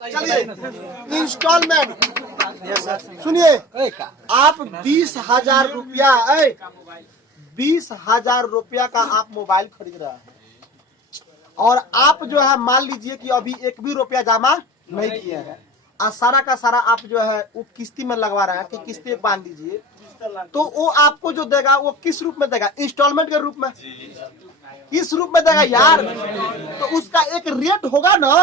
चलिए इंस्टॉलमेंट सुनिए, आप 20,000 रुपया 20,000 रुपया का आप मोबाइल खरीद रहे हैं और आप जो है मान लीजिए कि अभी एक भी रुपया जमा नहीं किए हैं और सारा का सारा आप जो है वो किस्ती में लगवा रहे हैं कि किस्ती बांध दीजिए, तो वो आपको जो देगा वो किस रूप में देगा? इंस्टॉलमेंट के रूप में। किस रूप में देगा यार? तो उसका एक रेट होगा ना,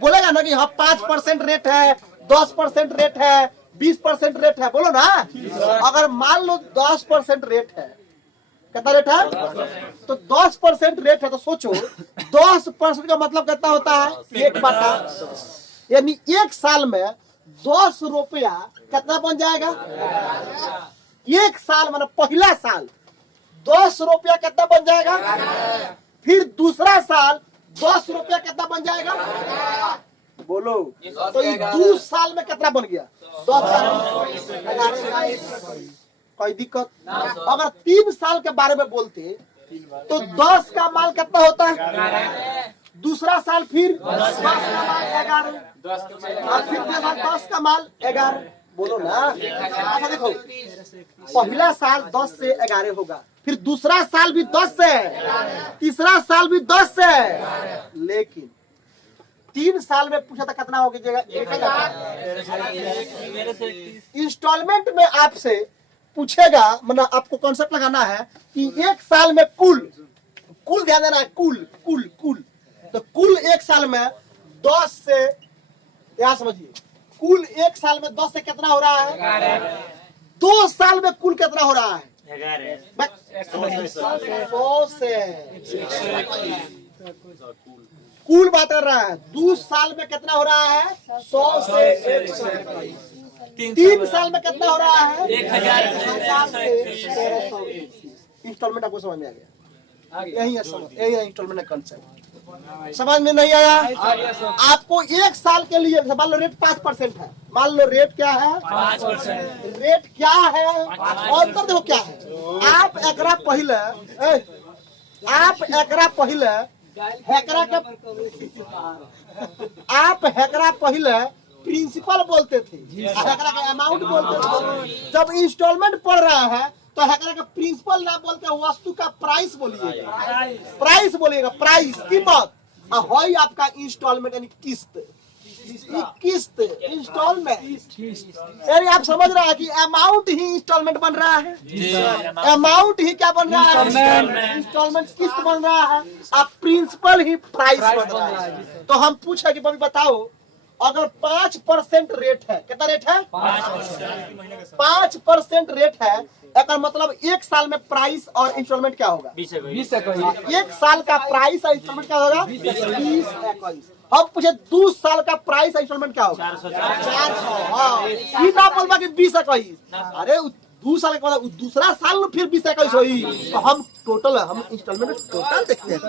बोलेगा ना कि हाँ 5% रेट है, 10% रेट है, 20% रेट है, बोलो ना। अगर मान लो 10% रेट है, कितना रेट है? तो 10% रेट है, तो सोचो 10% का मतलब कितना होता है? 1/10, यानी एक साल में 10 रुपया कितना बन जाएगा? एक साल मतलब पहला साल 10 रुपया कितना बन जाएगा? फिर दूसरा साल 10 रुपया कितना बन जाएगा? बोलो। तो ये 2 साल में कितना बन गया? 10 साल। कोई दिक्कत? अगर 3 साल के बारे में बोलते तो 10 का माल कितना होता है? दूसरा साल फिर 10 का माल 11, और फिर 10 का माल 11, बोलो ना। अच्छा देखो, पहला साल 10 से 11 होगा, फिर दूसरा साल भी 10 से, तीसरा साल भी 10 से, लेकिन 3 साल में पूछा था कितना हो गया? इंस्टॉलमेंट में आपसे पूछेगा, मतलब आपको कॉन्सेप्ट लगाना है कि एक साल में कुल ध्यान देना है, कुल तो कुल एक साल में 10 से, यहाँ समझिए, कुल एक साल में 10 से कितना हो रहा है? 2 साल में कुल कितना हो रहा है? 100 से कुल बात कर रहा है। 2 साल में कितना हो रहा है? 100 से 100। 3 साल में कितना हो रहा है? 1000 से 1300। इंस्टॉलमेंट आपको समझ में आ गया? यही है समझ, यही है इंस्टॉलमेंट का कंसेप्ट। समझ में नहीं आया? आपको एक साल के लिए मान लो रेट 5% है, मान लो रेट क्या है? 5%। रेट क्या है? और देखो क्या है, आप एकरा पहले प्रिंसिपल बोलते थे, हेकरा का अमाउंट बोलते थे। जब इंस्टॉलमेंट पड़ रहा है तो हेकरा का प्रिंसिपल ना बोल के वस्तु का प्राइस बोलिएगा, प्राइस कीमत। और आपका इंस्टॉलमेंट यानी किस्त इंस्टॉलमेंट, यानी आप समझ रहे हैं कि अमाउंट ही इंस्टॉलमेंट बन रहा है। अमाउंट ही क्या बन रहा है? इंस्टॉलमेंट किस्त बन रहा है, अब प्रिंसिपल ही प्राइस बन रहा है। तो हम पूछे कि भाई बताओ, अगर 5% रेट है, कितना रेट है? 5% रेट है, एक मतलब एक साल में प्राइस और इंस्टॉलमेंट क्या होगा? 20। एक साल का प्राइस और इंस्टॉलमेंट क्या होगा? 20। अब पूछे 2 साल का प्राइस और इंस्टॉलमेंट क्या होगा? 400। हाँ, ना बोलबा कि 20-21। अरे 2 साल के बाद दूसरा साल फिर 20-21 हुई, तो हम टोटल, हम इंस्टॉलमेंट टोटल देखते हैं।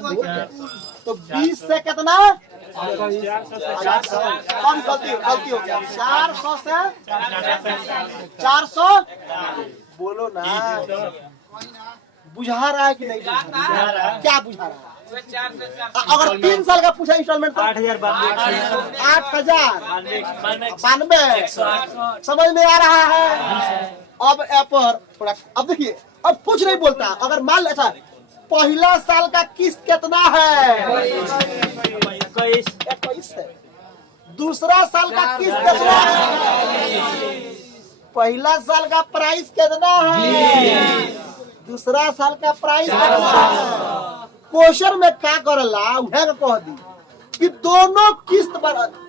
तो 20 से कितना? कौन गलती हो गया? 400 से 400, बोलो ना। बुझा रहा है कि नहीं बुझा रहा है? क्या बुझा रहा है? अगर 3 साल का पूछा इंस्टॉलमेंट तो 8,092 समझ में आ रहा है? अब पर थोड़ा, अब देखिए, अब कुछ नहीं बोलता। अगर मान अच्छा, पहला साल का किस्त कितना है? 21 है। दूसरा साल का किस्त कितना है? पहला साल का प्राइस कितना है? दूसरा साल का प्राइस कितना है? क्वेश्चन में क्या करला उठे के कह दी कि दोनों किस्त पर।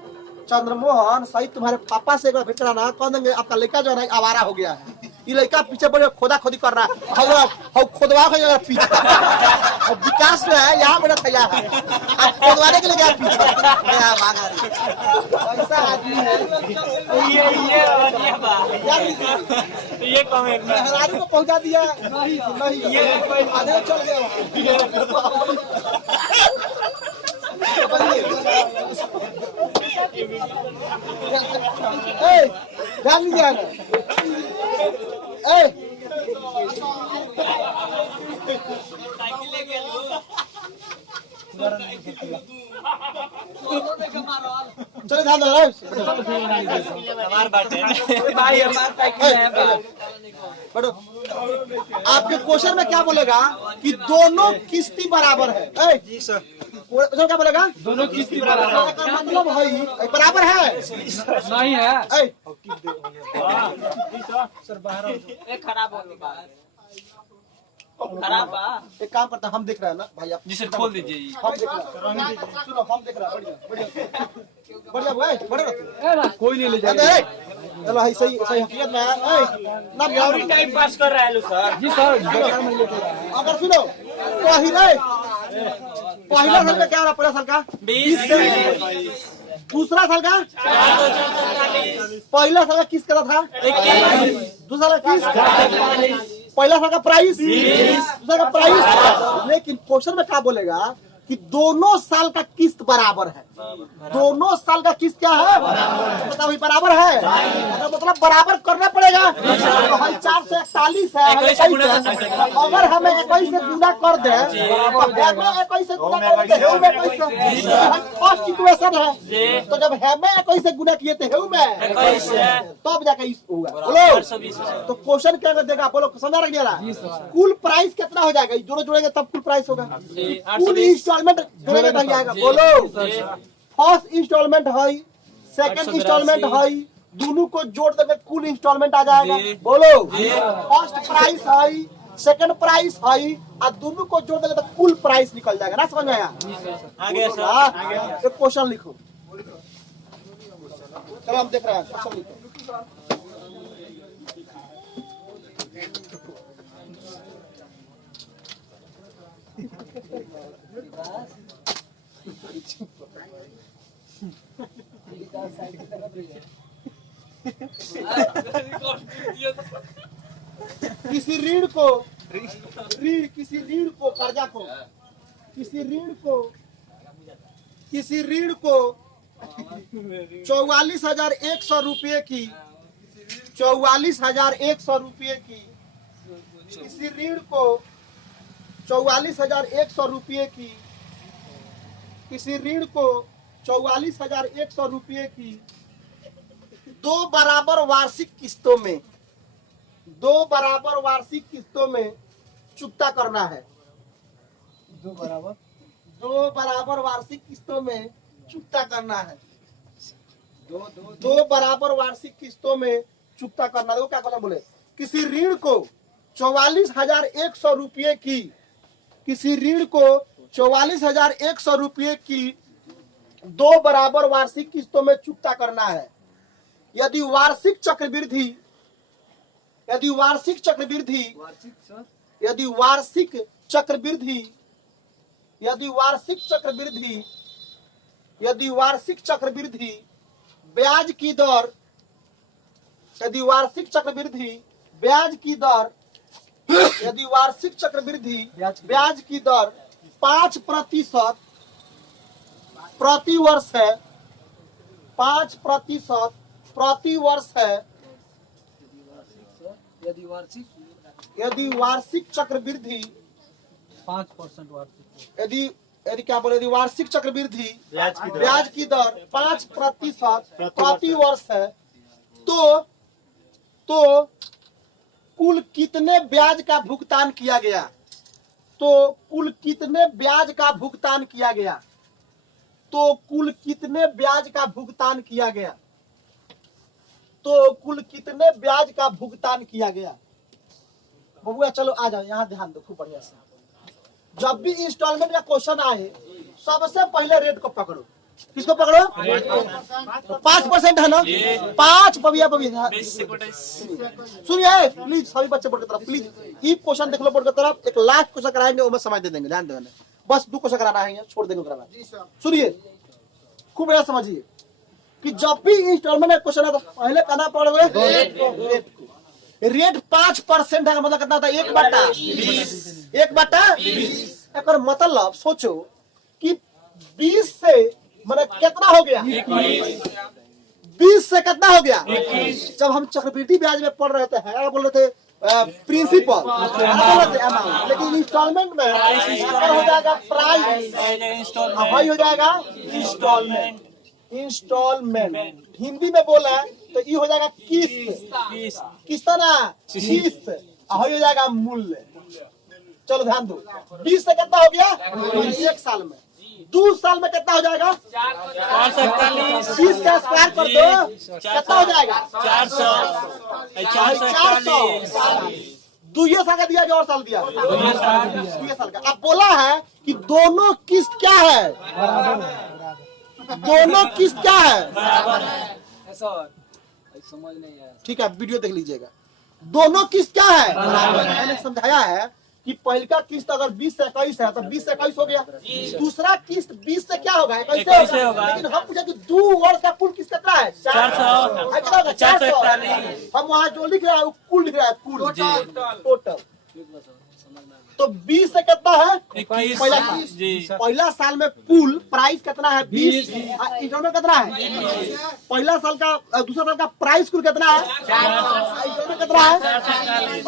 चंद्रमोहन सही, तुम्हारे पापा से एक बार भेंट कराना, कह देंगे आपका लड़का जो है आवारा हो गया है। ये लड़का पीछे बड़े खोदी कर रहा है, हम खोदवा के पीछे। विकास जो है यहाँ बड़ा तैयार है, आप खोदवाने के लिए गया पीछे। ऐसा आदमी है ये कमेंट में को पहुंचा दिया नहीं, ये आधे चल गया। ध्यान दीजिए ना। चलो ध्यान दो बड़ो। आपके क्वेश्चन में क्या बोलेगा कि दोनों किस्ती बराबर है। जी सर। क्या बोलेगा? दोनों किस्ती बराबर का मतलब है बराबर है नहीं है। सर बाहर खराब खराब। एक काम करता हम देख रहे हैं ना भाई आप जी सर खोल दीजिए। हम देख रहे हैं सुनो हम देख रहे हैं बढ़िया बढ़िया बढ़िया बढ़िया कोई नहीं ले जाएगा। चलो भाई सही सही हकीकत में है ना गौरी टाइम पास कर रहा है सर। जी सर अगर सुनो पहला साल का क्या रहा? पहला साल का 20 दूसरा साल का पहला साल का किस तरह था? 21 दूसरा साल का किस? पहला साल का प्राइस दूसरा का प्राइस। लेकिन क्वेश्चन में क्या बोलेगा कि दोनों साल का किस्त बराबर है। दोनों साल का किस्त क्या है? मतलब भाई बराबर है। अगर मतलब बराबर करना पड़ेगा तो भाई 4 से 41 है। अगर हमें 21 से गुना कर दे तो 21 से गुना कर फर्स्ट इक्वेशन है। तो जब हमें 21 से गुना किए थे तब जाकर होगा। बोलो तो क्वेश्चन क्या कर देगा? बोलो समझा रख दिया। कुल प्राइस कितना हो जाएगा? दोनों जोड़ेंगे तब कुल प्राइस होगा। कुल इंस्टॉलमेंट आएगा। बोलो फर्स्ट इंस्टॉलमेंट है सेकंड इंस्टॉलमेंट है दोनों को जोड़ देंगे कुल इंस्टॉलमेंट आ जाएगा। बोलो फर्स्ट प्राइस है सेकंड प्राइस है और दोनों को जोड़ देंगे तो कुल प्राइस निकल जाएगा ना। समझ में आया? आगे सर एक क्वेश्चन लिखो। चलो हम देख रहे हैं क्वेश्चन लिखो। किसी ऋण को कर्जा को किसी ऋण को 44,100 रुपये की 44,100 रुपये की किसी ऋण को 44,100 रुपये की किसी ऋण को 44,100 रुपये की 2 बराबर वार्षिक किस्तों में चुकता करना है। 2 बराबर वार्षिक किस्तों में चुकता करना है। 2 बराबर वार्षिक किस्तों में चुकता करना है। वो क्या करना बोले? किसी ऋण को 44,100 रुपये की किसी ऋण को 44,100 रुपये की 2 बराबर वार्षिक किस्तों में चुकता करना है। यदि वार्षिक चक्रवृद्धि ब्याज की दर 5% प्रति वर्ष है 5% प्रति वर्ष है। यदि वार्षिक चक्रवृद्धि 5% वार्षिक यदि क्या बोले? यदि वार्षिक चक्रवृद्धि ब्याज की दर 5% प्रति वर्ष है तो कुल कितने ब्याज का भुगतान किया गया? तो कुल कितने ब्याज का भुगतान किया गया? तो कुल कितने ब्याज का भुगतान किया गया? तो कुल कितने ब्याज का भुगतान किया गया? बबुआ चलो आ जाओ यहाँ ध्यान दो खूब बढ़िया से। जब भी इंस्टॉलमेंट का क्वेश्चन आए सबसे पहले रेट को पकड़ो। किसको पकड़ो? 5% है ना? 5 बबिया सुनिए प्लीज सभी बच्चे बोर्ड की तरफ प्लीज ई क्वेश्चन देख लो बोर्ड की तरफ। एक लास्ट क्वेश्चन कराएंगे वो समझ दे देंगे। ध्यान देना बस 2 क्वेश्चन कराना है छोड़ देंगे कराना। सुनिए खूब बढ़िया समझिए कि जब भी इंस्टॉलमेंट का क्वेश्चन है तो पहले कहना पड़ेगा रेट 5% है। मतलब कितना होता है? 1/20। एक मतलब सोचो कि 20 से मतलब कितना हो गया? 20 से कितना हो गया? जब हम चक्रवृद्धि ब्याज में पढ़ रहे थे बोल रहे थे प्रिंसिपल बोल रहे थे लेकिन इंस्टॉलमेंट में हो जाएगा प्राइस हो जाएगा इंस्टॉलमेंट। इंस्टॉलमेंट हिंदी में बोला तो ये हो जाएगा किस्त, किस्त ना किस्त, और ये हो जाएगा मूल्य। चलो ध्यान दो, 20 से कितना हो गया 1 साल में, 2 साल में कितना हो जाएगा 20 का स्क्वायर कर दो कितना हो जाएगा 400। 2 साल का दिया, और साल दिया 2 साल का। अब बोला है कि दोनों किस्त क्या है, दोनों किस्त क्या है, समझ नहीं आया। ठीक है वीडियो देख लीजिएगा। दोनों किस्त क्या है, मैंने समझाया है कि पहले का किस्त अगर 20 से 21 है तो 20 से 21 हो गया, दूसरा किस्त 20 से क्या होगा 21 से होगा। लेकिन हम पूछे कि 2 वर्ष का कुल किस्त कितना है 400। हम वहाँ जो लिख रहा है वो कुल लिख रहा है, कुल टोटल। तो 20 से कितना है पहला साल में कुल प्राइस कितना है 20, इंटरनल कितना है पहला साल का, दूसरा साल का प्राइस कुल कितना है, इंटरनल कितना है।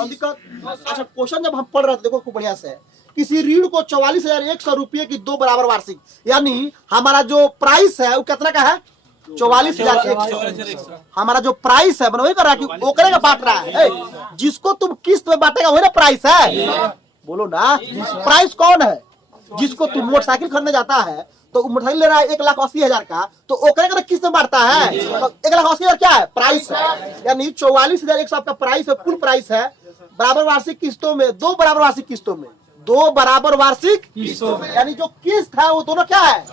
दिक्कत अच्छा क्वेश्चन जब हम पढ़ रहे थे देखो खूब बढ़िया से, किसी ऋण को 44,100 रुपये की 2 बराबर वार्षिक, यानी हमारा जो प्राइस है वो कितना का है 44,100। हमारा जो प्राइस है वही कर रहा है कि ओकरे का बांट रहा है, जिसको तुम किस्त में बांटेगा वही ना प्राइस है, बोलो ना। प्राइस कौन है, जिसको तुम मोटरसाइकिल खरीदने जाता है तो मोटरसाइकिल ले रहा है 1,80,000 का, तो ओकरे का किस्त में बांटता है, तो 1,80,000 क्या है प्राइस है, यानी 44,100 आपका प्राइस है, कुल प्राइस है। बराबर वार्षिक किस्तों में 2 बराबर वार्षिक किस्तों में 2 बराबर वार्षिक किस्तों में, यानी जो किस्त है वो दोनों क्या है,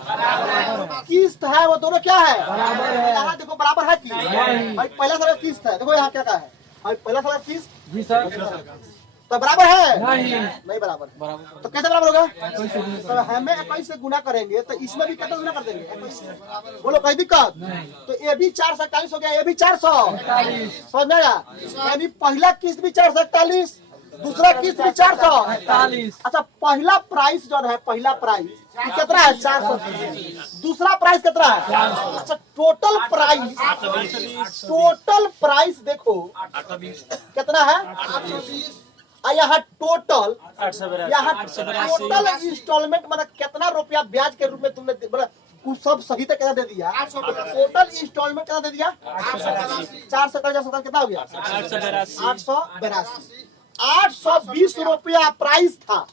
किस्त है वो दोनों क्या है, यहाँ देखो बराबर है कि भाई पहला साल का किस्त है, देखो यहाँ क्या है भाई पहला साल का किस्त तो बराबर है नहीं बराबर, तो कैसे बराबर होगा, तो हमें 21 से गुना करेंगे तो इसमें भी कितना गुना कर देंगे 21 से, बोलो कोई दिक्कत। तो ये भी 441 हो गया, ये भी 400 समझ में आया, यानी पहला किस्त भी 441, दूसरा किस्त भी 441। अच्छा पहला प्राइस जो है, पहला प्राइस कितना है 400, दूसरा प्राइस कितना है, अच्छा टोटल प्राइस देखो कितना है, यहाँ टोटल इंस्टॉलमेंट मतलब कितना रुपया ब्याज के रूप में तुमने मतलब सब सही तक कितना दे दिया, टोटल इंस्टॉलमेंट कितना दे दिया 400 कितना हो गया 820 रुपया प्राइस था,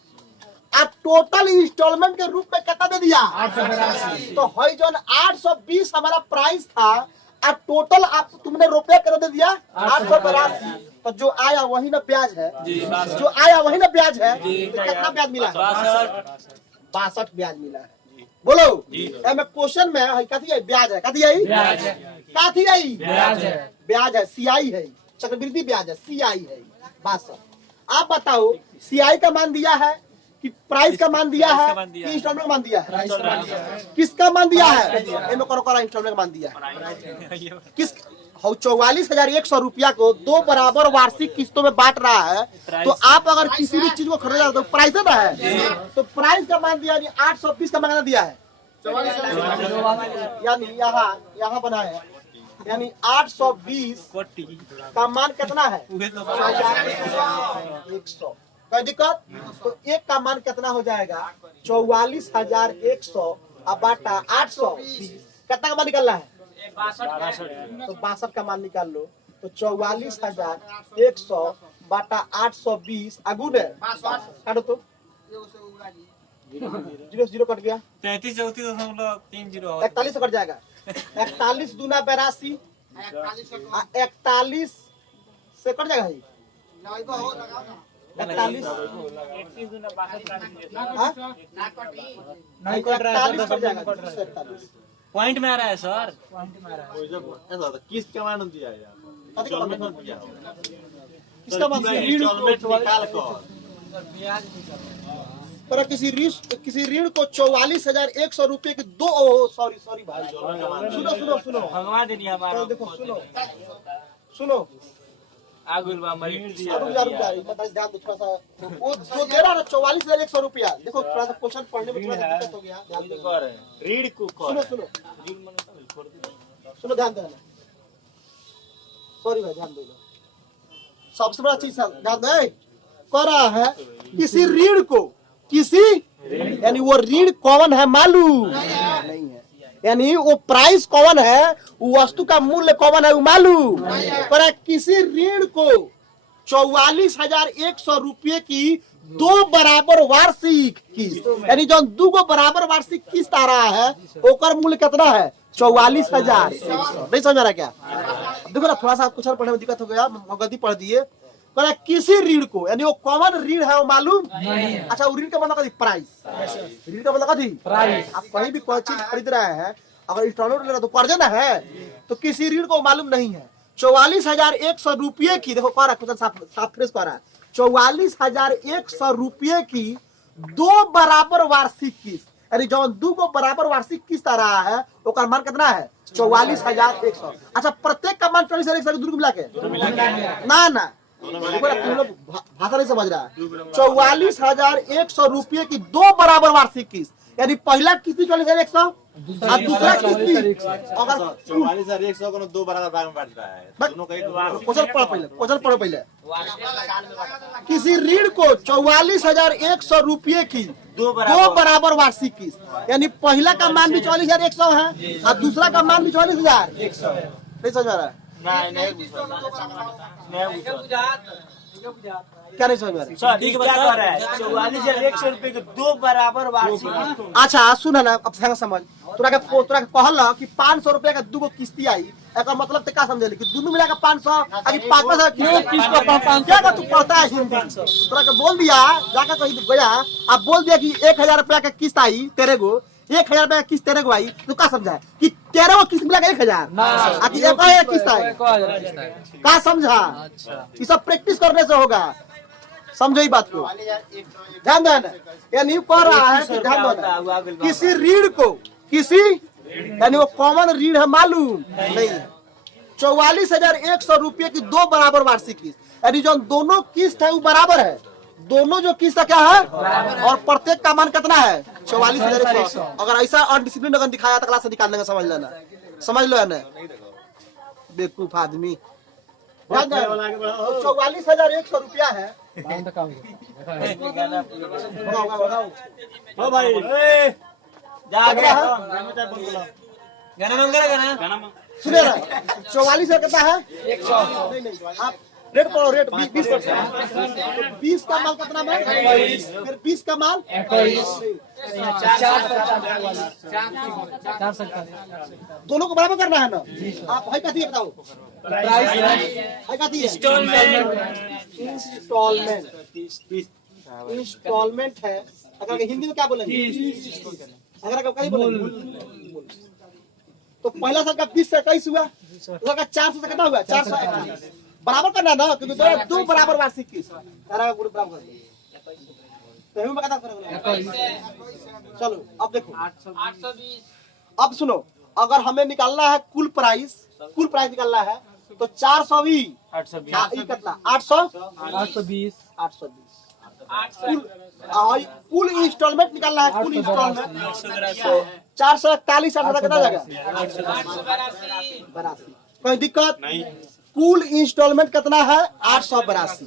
अब टोटल इंस्टॉलमेंट के रूप में कितना दे दिया 882। तो है जो 820 हमारा प्राइस था, अब टोटल आप तुमने रुपया कितना दे दिया 882, तो जो आया वही ना ब्याज है, जो आया वही ना ब्याज है, तो कितना ब्याज मिला 62 ब्याज मिला है। बोलो मैं क्वेश्चन में कथी है ब्याज है, कथी है ब्याज है, सीआई है, चक्रवृद्धि ब्याज है, सीआई है 62। आप बताओ सीआई का मान दिया है कि प्राइस का मान दिया है कि इंस्टॉलमेंट का मान दिया है, किसका मान दिया है, इंस्टॉलमेंट का मान दिया है, किस 44,100 रुपया को 2 बराबर वार्षिक किस्तों में बांट रहा है। तो आप अगर किसी भी चीज को खरीदा तो प्राइस है ना है, तो प्राइस का मान दिया 820 का मान दिया है, यानी यहाँ बना है, यानी 820 का मान कितना है 100। कोई दिक्कत, तो एक का मान कितना हो जाएगा 44,100 अब बांटा 820, कितना का मान निकलना है 62, तो 62 का मान निकाल लो, तो 44,100 बाटा 820 अगुण है, काटो तो 0 कट गया 41 कट जाएगा, 41 दूना 82, 41 से कट जाएगा 41 कट जाएगा, पॉइंट में आ रहा है सर, किस्त का मान दिया किसका मान पर किसी ऋण को 44,100 रुपए की 2 सॉरी भाई सुनो देखो सुनो ध्यान दो थोड़ा सा, वो जो दे रहा है 44,100 रुपया, देखो थोड़ा सा क्वेश्चन पढ़ने में थोड़ा सा दिक्कत हो गया, ऋण को सुनो ध्यान देना, सॉरी भाई ध्यान दो, सबसे बड़ा चीज ध्यान दे कर रहा है किसी ऋण को, यानी वो ऋण कौन है मालूम नहीं है, यानी वो प्राइस कौन है, वो वस्तु का मूल्य कौन है वो मालूम। पर किसी ऋण को 44,100 रुपये की 2 बराबर वार्षिक किस्त, यानी जो 2 बराबर वार्षिक किस्त आ रहा है ओकर मूल्य कितना है 44,100। नहीं समझ रहा क्या? अब देखो ना, थोड़ा सा कुछ और पढ़ने में दिक्कत हो गया, गलती पढ़ दिए। पर किसी ऋण को, यानी वो कौन ऋण है वो मालूम। अच्छा, वो ऋण का मतलब कथी? प्राइस। ऋण का मतलब कथी? प्राइस। आप कहीं भी कोई चीज खरीद रहे हैं, अगर इंस्टॉलमेंट ले रहे तो कर्ज ना है, तो किसी ऋण को मालूम नहीं है। 44,100 रुपये की, देखो कह रहा है, साफ फ्रेश कह रहा है, 44,100 रुपये की 2 बराबर वार्षिक किस्त, यानी जो 2 बराबर वार्षिक किस्त आ रहा है ओकर मान कितना है 44,100। अच्छा, प्रत्येक का मान 44,100 दूर मिला के ना भाषा नहीं समझ रहा है। 44,100 रुपये की 2 बराबर वार्षिक किस्त, यानी पहला किस्ती 44,100 और दूसरा किस्ती अगर 44,100 को 2 बराबर भाग में बांट रहा है, दोनों का एक क्वेश्चन पढ़ो पहले। किसी ऋण को 44,100 रुपये की 2 बराबर वार्षिक किस्त, यानी पहला का मान भी 44,100 है और दूसरा का मान भी 44,100 है। नहीं समझ रहा है? क्या नहीं समझ रहा? क्या कर रहा है? 44,100 रुपये के 2 बराबर वार्षिक। अच्छा सुन ना, अब समझ, तोरा के कहल कि 500 रुपया का 2 किस्ती आई, एक मतलब ते का समझली कि दोनों मिला के 500 आ कि 500 क्या तू पढ़ता है हिंदी? तोरा के बोल दिया जाकर कहीं गया, अब बोल दिया कि 1,000 रुपया का किस्त आई तेरे को, 1,000 रुपया किस्त तेरे को आई, तो क्या समझा कि 13 किस्त मिला 1,000 आखिर एक किस्त आई? क्या समझा? ये सब प्रैक्टिस करने से होगा, समझो ये बात को, ध्यान देना। यानी कह रहा है कि ध्यान देना, किसी ऋण को, किसी यानी वो कॉमन ऋण है मालूम नहीं, 44,100 रुपये की 2 बराबर वार्षिक किस्त, यानी जो दोनों किस्त है वो बराबर है, दोनों जो किस्त क्या है और प्रत्येक का मान कितना है 44,100। अगर ऐसा अनडिसिप्लिन अगर दिखाया तो क्लास से निकालने का समझ लेना, समझ लो ना बेवकूफ आदमी। 44,100 रुपया है। हो भाई सुने ना, 44 कितना है 100। नहीं आप रेट पढ़ो, रेट 20%। 20 का माल कितना माल? फिर 20 का माल 4 दोनों को बराबर करना है ना। आप है कथी बताओ? है कथी? इंस्टॉलमेंट है। अगर हिंदी में क्या बोलेंगे? अगर कहीं बोलेंगे तो पहला साल का 20 से 21 हुआ, दूसरा का 400 से कितना हुआ 421 बराबर करना ना, क्योंकि 2 बराबर वार्षिक किस्त बराबर तो में कितना। चलो अब देखो 820। अब सुनो, अगर हमें निकालना है कुल प्राइस निकालना है तो 420 कितना 820 कुल इंस्टॉलमेंट निकालना है। कुल इंस्टॉलमेंट 441 कितना जाएगा 82। कोई दिक्कत नहीं। कुल इंस्टॉलमेंट कितना है 882।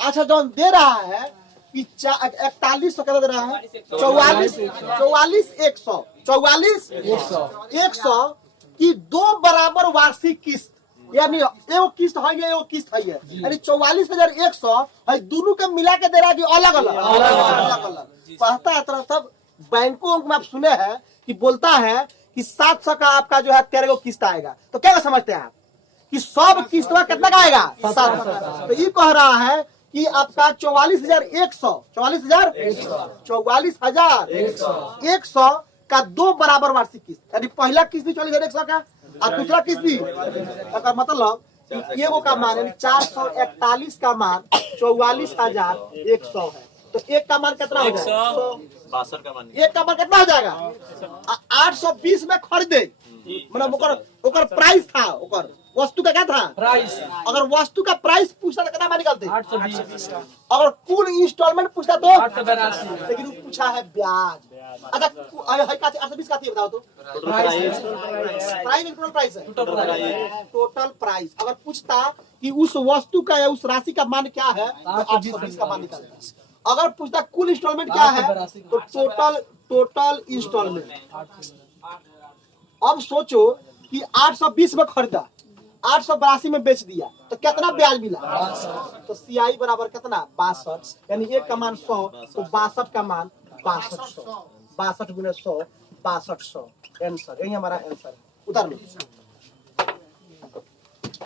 अच्छा जो दे रहा है कि 4100 कितना दे रहा है 44,100 की 2 बराबर वार्षिक किस्त, यानी एगो किस्त है एगो किस्त है, यानी 44,100 है, दोनों के मिला के दे रहा है कि अलग अलग पढ़ता है। तरह सब बैंकों में आप सुने हैं कि बोलता है कि 700 का आपका जो है 13 किस्त आएगा, तो क्या समझते हैं आप कि सब किस्त में कितना का आएगा 700। तो ये कह रहा है कि आपका 44,100 का 2 बराबर वार्षिक किस्त, यानी पहला किस्त भी 44,100 का और दूसरा किस्त भी, मतलब एगो का मान यानी 441 का मान 44,100 है, तो एक का मान कितना हो जाएगा 62 का मान। एक का मान कितना हो जाएगा 820 में खरीदे, मतलब ओकर प्राइस था, ओकर वस्तु का क्या था प्राइस। अगर वस्तु का प्राइस पूछता तो कितना निकालते 820 का। अगर कुल इंस्टॉलमेंट पूछता तो 882, लेकिन पूछा है ब्याज। अच्छा 820 का बताओ तो प्राइस टोटल प्राइस है, टोटल प्राइस। अगर पूछता कि उस वस्तु का या उस राशि का मान क्या है तो 820 का मान निकालता। अगर पूछता कुल इंस्टॉलमेंट क्या है तो टोटल इंस्टॉलमेंट अब सोचो कि 820 में खरीदा, 882 में बेच दिया, तो कितना ब्याज मिला? तो CI बराबर कितना? 62, यानी एक का मान 100, तो 62 का मान 6200, 62 गुने 100, 6200 आंसर। यही हमारा आंसर है। उतार लो,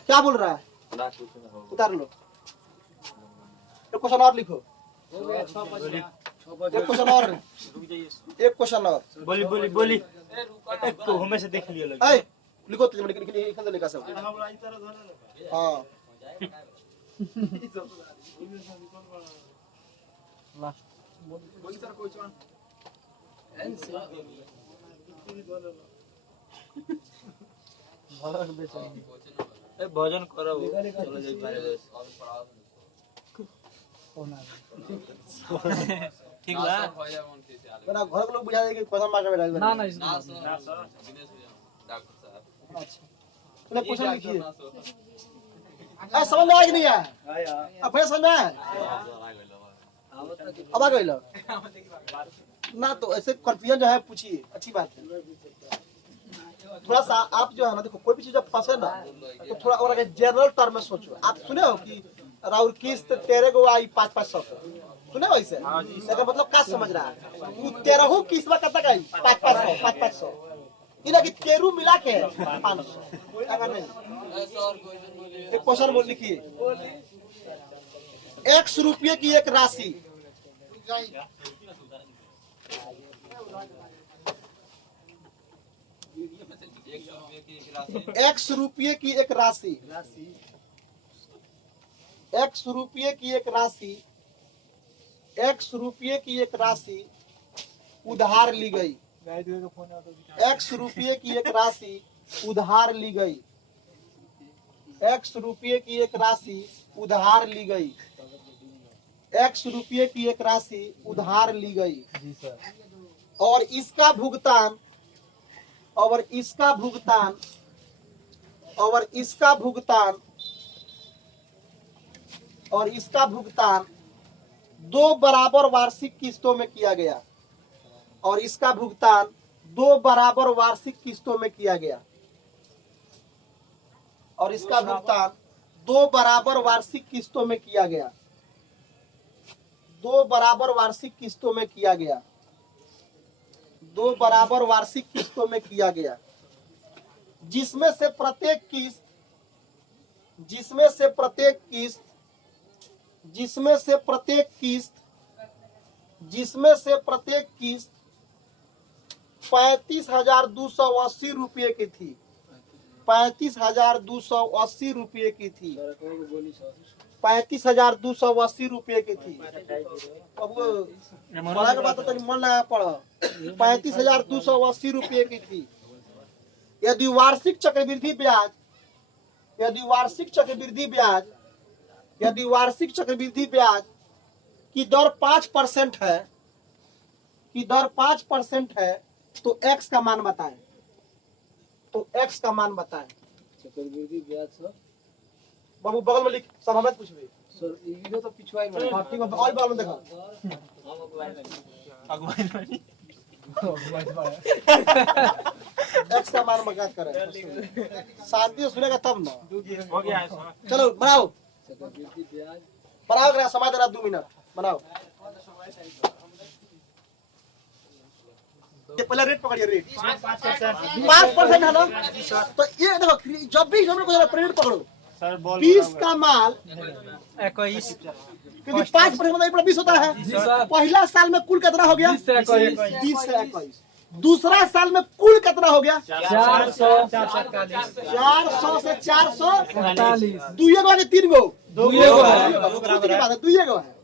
क्या बोल रहा है? उतार लो। एक क्वेश्चन और लिखो, एक क्वेश्चन और, एक क्वेश्चन और। बोली बोली बोली एक को हमें से देख लियो लोग। ए लिखो, तुम लिखा सब। हाँ ए भोजन करो चलो जाई पारे ठीक बा। मेरा घर के लोग बुझा दे कि क्वेश्चन मार्क में डाल ना ना अच्छा मैंने क्वेश्चन लिखिए। ए समझ में आया कि नहीं आया? अब भैया समझ में आया? अब आ गई लो ना, तो ऐसे कंफ्यूजन जो है पूछिए, अच्छी बात है। थोड़ा सा आप जो है ना, देखो कोई भी चीज जब फंसे ना, तो थोड़ा और अगर जनरल टर्म में सोचो। आप सुने हो कि राउर किस्त 13 गो आई 500 सुने हो ऐसे? इसका मतलब क्या समझ रहा है? 13 किस्त में कितना का 500 इधर की 13 मिला के 500 अगर नहीं। एक क्वेश्चन बोल लिखिए, X रुपये की एक राशि, X रुपये की एक राशि, X रुपये की एक राशि, X रुपये की एक राशि उधार ली गई। X रुपये की एक राशि उधार ली गई, X रुपये की एक राशि उधार ली गई, X रुपये की एक राशि उधार ली गई जी सर। और इसका भुगतान, और इसका भुगतान, और इसका भुगतान, और इसका भुगतान 2 बराबर वार्षिक किस्तों में किया गया, और इसका भुगतान 2 बराबर वार्षिक किस्तों में किया गया, और इसका भुगतान 2 बराबर वार्षिक किस्तों में किया गया, 2 बराबर वार्षिक किस्तों में किया गया, 2 बराबर वार्षिक किस्तों में किया गया, जिसमें से प्रत्येक किस्त, जिसमें से प्रत्येक किस्त, जिसमें से प्रत्येक किस्त, जिसमें से प्रत्येक किस्त 35,280 रुपये की थी, 35,280 रुपये की थी, 35,280 रुपये की थी। अब पढ़ा के बात तो मन लगा पढ़ो। 35,280 रुपये की थी। यदि वार्षिक चक्रवृद्धि ब्याज, यदि वार्षिक चक्रवृद्धि ब्याज, यदि वार्षिक चक्रवृद्धि ब्याज की दर 5% है, की दर 5% है, तो x का मान बताएं, तो x का मान बताएं। चक्रवृद्धि ब्याज सर, बाबू बगल में लिख, सब हमें पूछ रहे सर ये तो पिछवाई में हाँ ठीक है, और बगल में देखो x का मान मगात करें, शांति से सुनेगा तब ना। हो गया है सर। चलो बनाओ, चक्रवृद्धि ब्याज बनाओ करा, समय देना 2 मिनट बनाओ। ये पहले रेट पकड़िए, रेट 5% है ना, तो ये देखो जब भी रेट पकड़ो सर बोल 20 का माल 21 क्योंकि 5% मतलब 20 होता है। पहला साल में कुल कितना हो गया? 20 से 21। 20 से 21। दूसरा साल में कुल कितना हो गया? 400 400 से 448। 2 गो है 3 गो? 2 गो है। दुइये गो है।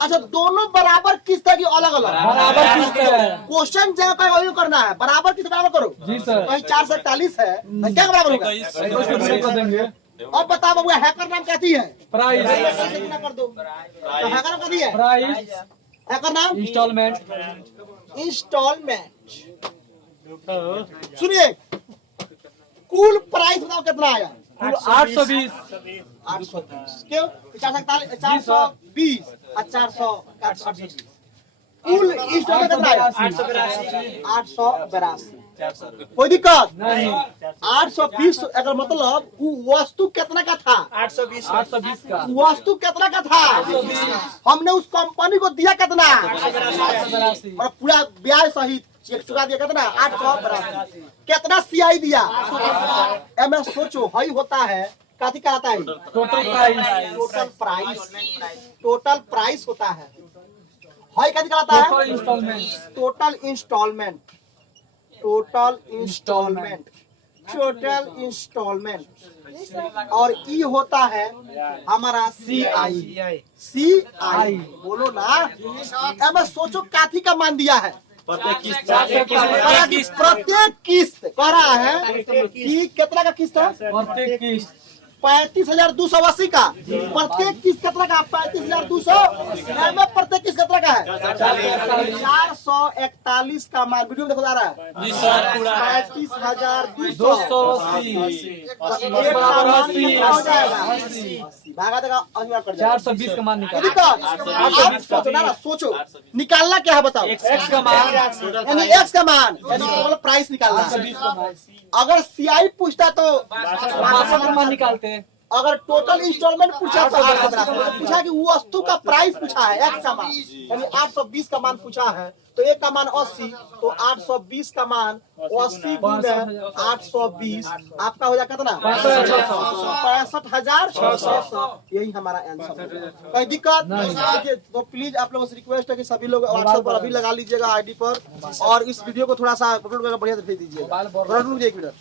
अच्छा दोनों बराबर किस्त है कि अलग अलग? बराबर किस्त है। क्वेश्चन जगह का वही करना है, बराबर किस्त बराबर करो। जी सर। कहीं 448 है, क्या बराबर होगा? 21 कर देंगे। अब बताओ बाबू, हैकर नाम कहती है? प्राइस कैसे गुना कर दो? तो हैकर नाम कहती है? प्राइस हैकर नाम इंस्टॉलमेंट इंस्टॉलमेंट। सुनिए, कुल प्राइस बताओ कितना आया? कुल 820 820 क्यों? 420 और 420 कुल इंस्टॉलमेंट कितना आया? 882। कोई दिक्कत नहीं 820 अगर मतलब वो वस्तु कितना का था 820 820 का वस्तु कितना का था हमने उस कंपनी को दिया कितना 882 और पूरा ब्याज सहित चेक चुका दिया कितना 882 कितना सीआई दिया मैं सोचो हई होता है काती का आता है टोटल प्राइस होता है हई काती का आता है इंस्टॉलमेंट टोटल इंस्टॉलमेंट और ई होता है हमारा CI बोलो ना मैं सोचो काथी का मान दिया है प्रत्येक किस्त कह रहा है कि कितना का किस्त है प्रत्येक किस्त 35,280 का प्रत्येक किस्त कितना का 35,200 में प्रत्येक किस्त कितना का है 441 का मान वीडियो में देखो जा रहा है जी सर 35,200 भागा देगा अनिवार्य कर जाएगा 420 का मान निकाल आप सोचो ना सोचो निकालना क्या है बताओ एक्स का मान यानी एक्स का मान यानी मतलब प्राइस निकालना है। अगर सीआई पूछता तो 500 का मान निकालते हैं अगर टोटल इंस्टॉलमेंट पूछा तो 850 पूछा कि वो वस्तु का प्राइस पूछा है एक्स का मान यानी 820 का मान पूछा है तो एक का मान 80 तो 820 का मान 80 गुणे 820 आपका हो जाएगा कितना 65,600 यही हमारा आंसर है। कोई दिक्कत नहीं तो प्लीज आप लोगों से रिक्वेस्ट है कि सभी लोग व्हाट्सएप पर अभी लगा लीजिएगा आईडी पर और इस वीडियो को थोड़ा सा अपलोड करके बढ़िया से भेज दीजिएगा। एक मिनट